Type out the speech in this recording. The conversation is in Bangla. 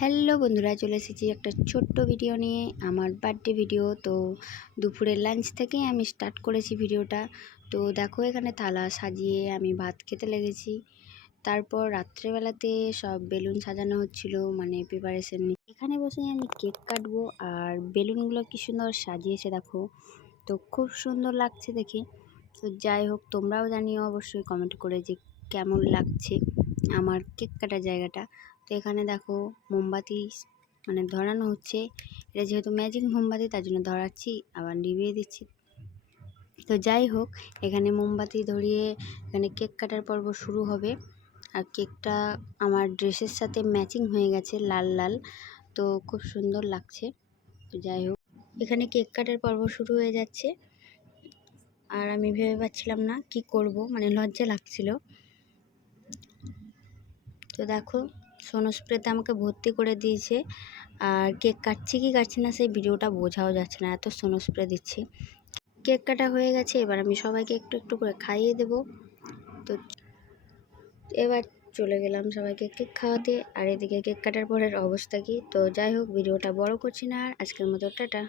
হ্যালো বন্ধুরা, চলে এসেছি একটা ছোট্ট ভিডিও নিয়ে, আমার বার্থডে ভিডিও। তো দুপুরের লাঞ্চ থেকেই আমি স্টার্ট করেছি ভিডিওটা। তো দেখো, এখানে থালা সাজিয়ে আমি ভাত খেতে লেগেছি। তারপর রাত্রেবেলাতে সব বেলুন সাজানো হচ্ছিল, মানে প্রিপারেশন। এখানে বসে আমি কেক কাটবো, আর বেলুনগুলো কি সুন্দর সাজিয়েছে দেখো, তো খুব সুন্দর লাগছে দেখে। তো যাই হোক, তোমরাও জানিও অবশ্যই কমেন্ট করে যে কেমন লাগছে আমার কেক কাটার জায়গাটা। তো এখানে দেখো মোমবাতি মানে ধরানো হচ্ছে। এটা যেহেতু ম্যাজিক মোমবাতি, তার জন্য ধরাচ্ছি আবার নিভিয়ে দিচ্ছি। তো যাই হোক, এখানে মোমবাতি ধরিয়ে এখানে কেক কাটার পর্ব শুরু হবে। আর কেকটা আমার ড্রেসের সাথে ম্যাচিং হয়ে গেছে, লাল লাল, তো খুব সুন্দর লাগছে। তো যাই হোক, এখানে কেক কাটার পর্ব শুরু হয়ে যাচ্ছে। আর আমি ভেবে পাচ্ছিলাম না কি করব, মানে লজ্জা লাগছিল। তো দেখো, সোনো স্প্রেতে আমাকে ভর্তি করে দিয়েছে। আর কেক কাটছি কি কাটছি না সেই ভিডিওটা বোঝাও যাচ্ছে না, এত সোনো স্প্রে দিচ্ছি। কেক কাটা হয়ে গেছে, এবার আমি সবাইকে একটু একটু করে খাইয়ে দেব। তো এবার চলে গেলাম সবাইকে কেক খাওয়াতে। আর এদিকে কেক কাটার পরের অবস্থা কি, তো যাই হোক, ভিডিওটা বড় করছি না আর, আজকের মতো টাটা।